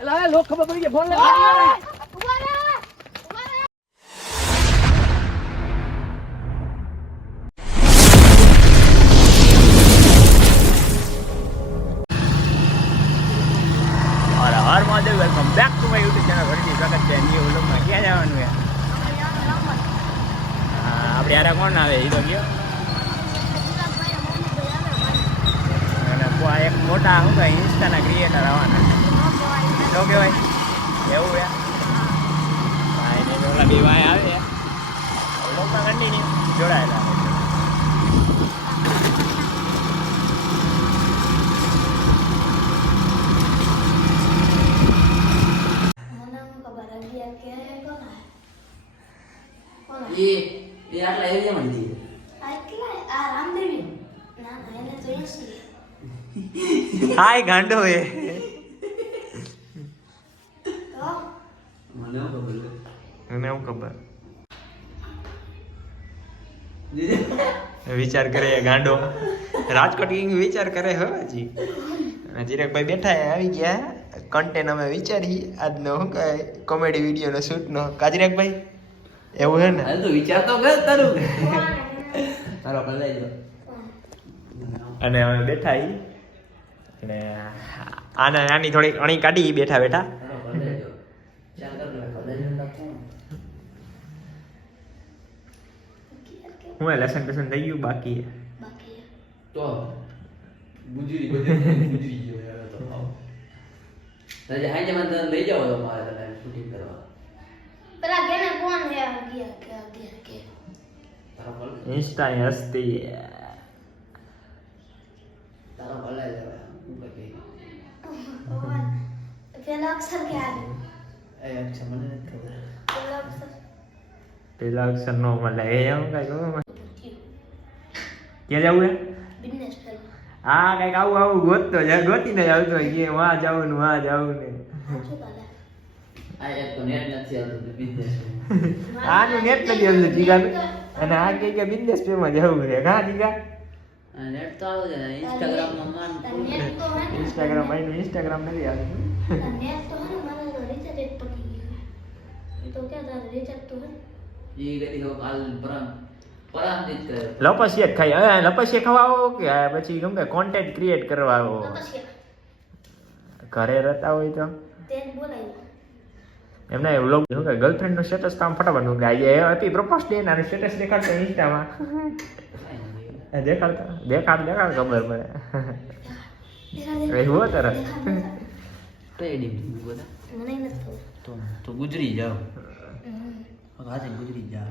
એલા લોક ખબર પડી કે ફોન લે Har Mahadev welcome back to my YouTube channel फरीથી સ્વાગત છે ન્યુ વ્લોગમાં ક્યાં જવાનું છે આપણે યાર કોણ આવે ઈ તો ગયો અને આ એક મોટા હું કે ઇન્સ્ટાના ક્રિએટર આવવાના છે તો કહેવાય એવું છે ભાઈ ને ઓલા બે ભાઈ આવે વ્લોગમાં કન્ટિન્યુ જોડાયેલા ये आटला एरिया म्हणती आटला आ रामदेवी ना એને તો એસી હાય ગાંડો એ તો મને ખબર મને એવું ખબર દીદી વિચાર કરે ગાંડો રાજકોટ કિંગ વિચાર કરે હો હજી અને ચિરાગભાઈ બેઠા આવી ગયા કન્ટેન્ટ અમે વિચારી આજનો શું કહે કોમેડી વિડીયોનો શૂટનો કાજિરાગભાઈ એવું હે ને હાલ તો વિચાર તો કર તારું તારો કલાઈ જો અને અમે બેઠા ઈ અને આના નાની થોડી અણી કાઢી બેઠા બેઠા તારો કલાઈ જો ચાલ કર લે કલાઈ જો નાખો હું લેસન પેસન થઈ ગયું બાકી બાકી તો ગુજરી ગયો યાર તો આવ તાજે હાજે મને લઈ જાવ તો મારે તને શૂટિંગ કરવા પેલા કેને કોણ હે ગયા કે તારો કલાઈ ઇન્સ્ટા હસ્તી તારો કલાઈ જો ઉપર કે પેલા અક્ષર કે આવ્યું એ અચ્છા મને નથી ખબર પેલા અક્ષર પેલા અક્ષર નો મળે એ એમ કઈ ક્યાં જવું હે બિઝનેસ પેલા હા કઈક આવું ગોતીને જ આવતો હોય કે વાં જવું ને વાં જવું ને સાચું કાલે આ એક તો નેટ નથી આવતું બિઝનેસ આનું નેટ નથી આવતું જીગાનું અને આ કે બિઝનેસ પે માં જવું છે ઘા જીગા આ નેટ તો આવે છે ઇન્સ્ટાગ્રામ માં માન નેટ તો હે ને ઇન્સ્ટાગ્રામ આઈનું ઇન્સ્ટાગ્રામ નથી આવતું નેટ તો હે ને મારે તો રિચાર્જ એક પતી ગયું એ તો ક્યાં તારે રિચાર્જ તો હે ઈ ગતી હો કાલ પરામદિત કરે લપસિયા ખાઈ હવે લપસિયા ખાવા આવો કે પછી કેમ કે કોન્ટેન્ટ ક્રિએટ કરવા આવો તો પછી ઘરે રહેતા હોય તો તેન બોલાવ્યો એમને વ્લોગ શું કે ગર્લફ્રેન્ડ નું સ્ટેટસ કામ ફટાફટ મૂકે આજે હેપી પ્રપોઝ ડે ના સ્ટેટસ દેખાડતો ઇન્સ્ટામાં દેખાડ ખબર પડે એવું તરત ટ્રેડિંગ બધા મને નથી ખબર તો ગુજરી જાવ આજે ગુજરી જા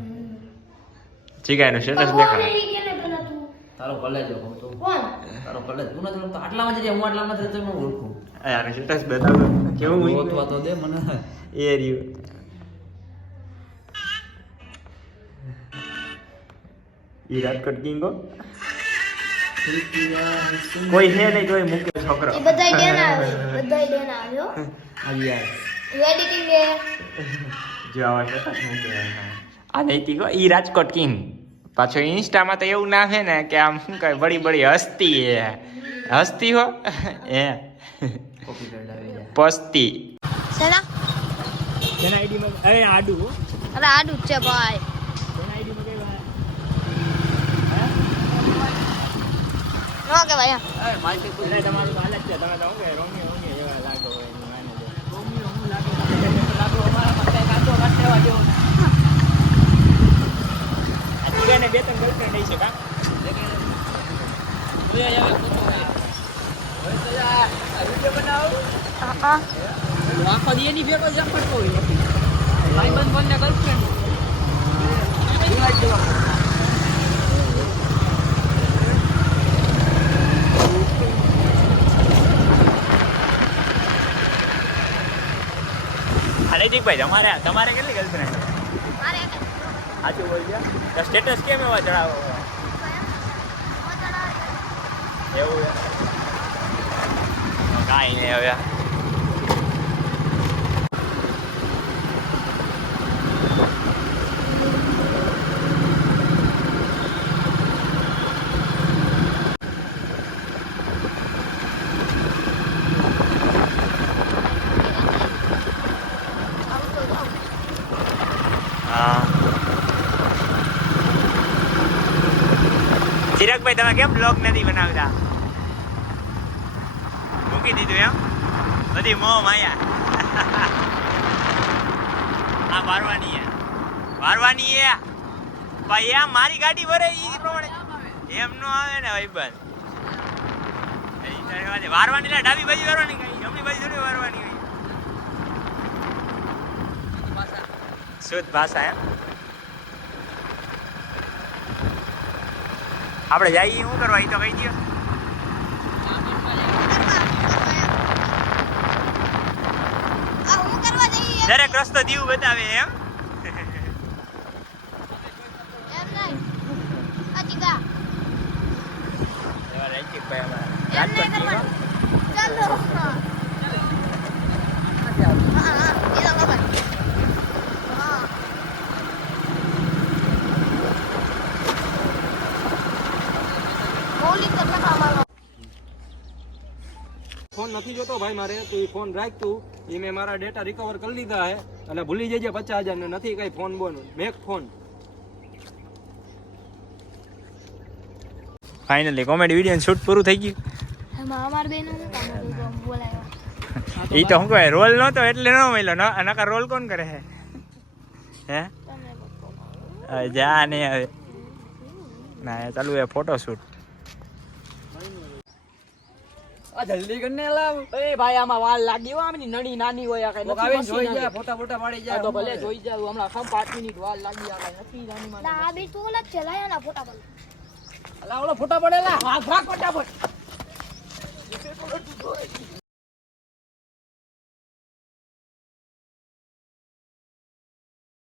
ચીકાઈનું સ્ટેટસ કોણ દેખાડ એ કેને પેલા તું તારો કલેજ કહું તો કોણ તારો કલેજ તું નથી ઓળખતો આટલામાં જ હું આટલામાં જ રહેતો હું ઓળખું યાર સ્ટેટસ બતાવો કેવું ગોતવા તો દે મને એ રહ્યું ઈ રાજકોટ કિંગો કોઈ છે નહીં કોઈ મૂકે છોકરો એ બધાય ડેન આવ્યો આવી યાર એડિટિંગ દે જો આવા સ્ટેટસ મૂકે આ નૈતિકો ઈ રાજકોટ કિંગ પાછો ઇન્સ્ટામાં તો એવું ના છે ને કે આમ શું કહે બડી બડી હસ્તી હો એ કોપી કાર્ડ આવી જાય પસ્તી સેના જેના આઈડીમાં અરે આડુ અરે આડું જ છે ભાઈ જેના આઈડીમાં કઈ નો કે ભાઈ એ માઈક તો એટલે તમારું હાલ જ છે તમે તો શું કે રોમિયો જેવા લાગો હોય એની માને જો રોમિયો હું લાગો અમારા માટે કાંતો કાઢવા જેવો આ તીગાને બે ત્રણ ગર્લફ્રેન્ડ હઈ છે કા ઓય આવે ફોટો હોય તો આ વિડિયો બનાવો આખો દી એની ભેગો જ ફટકો હોય ભાઈબંધ બંને ગર્લફ્રેન્ડ નૈતિકભાઈ તમારે કેટલી ગર્લફ્રેન્ડ મારે સાચું બોલજો તો સ્ટેટસ કેમ એવા ચડાવો એવું કાંઈ નહીં હવે ભાઈ તમે કેમ બ્લોગ નથી બનાવતા? મૂકી દીધું એમ? બધી મોહ માયા. આ વારવાની હે ભાઈ. એમ મારી ગાડી ભરે ઈ પ્રમાણે એમ નો આવે ને ભાઈ બસ. વારવાની લે ડાબી બાજુ વારવાની કઈ જમણી બાજુ થોડી વારવાની કઈ. શુદ્ધ ભાષા એમ. આપણે જઈએ શું કરવા એ તો કહી દો. દરેક રસ્તો દીવ બતાવે એમ. ફોન નથી જોતો ભાઈ મારે, તો એ ફોન રાખ તું. એ મેં મારા ડેટા રિકવર કરી લીધા હે અને ભૂલી જજે 50,000 ને નથી કઈ ફોન બોન મેક phone. Finally comedy video shoot પૂરું થઈ ગયું. અમાર બેનો હું કામ બોલાયો. ઈ તો હું કહે રોલ નતો એટલે ન મળ્યો. નકર રોલ કોણ કરે હે? હે જા નહીં આવે ના ચાલુ હે ફોટો શૂટ. આ જલ્દી કરીને લાવ. એ ભાઈ આમાં વાલ લાગી હો. આમની નડી નાની હોય આ કઈ નથી. જોઈ જાય ફોટા ફોટા પાડી જાય તો ભલે જોઈ જાવ. હમણાં 5 મિનિટ વાલ લાગી આ કઈ નથી નાની માં. ના આ બી તું ઓલા ચલાયા ના ફોટા પર. અલા ઓલો ફોટા પડેલા. ભાગ ફટાફટ.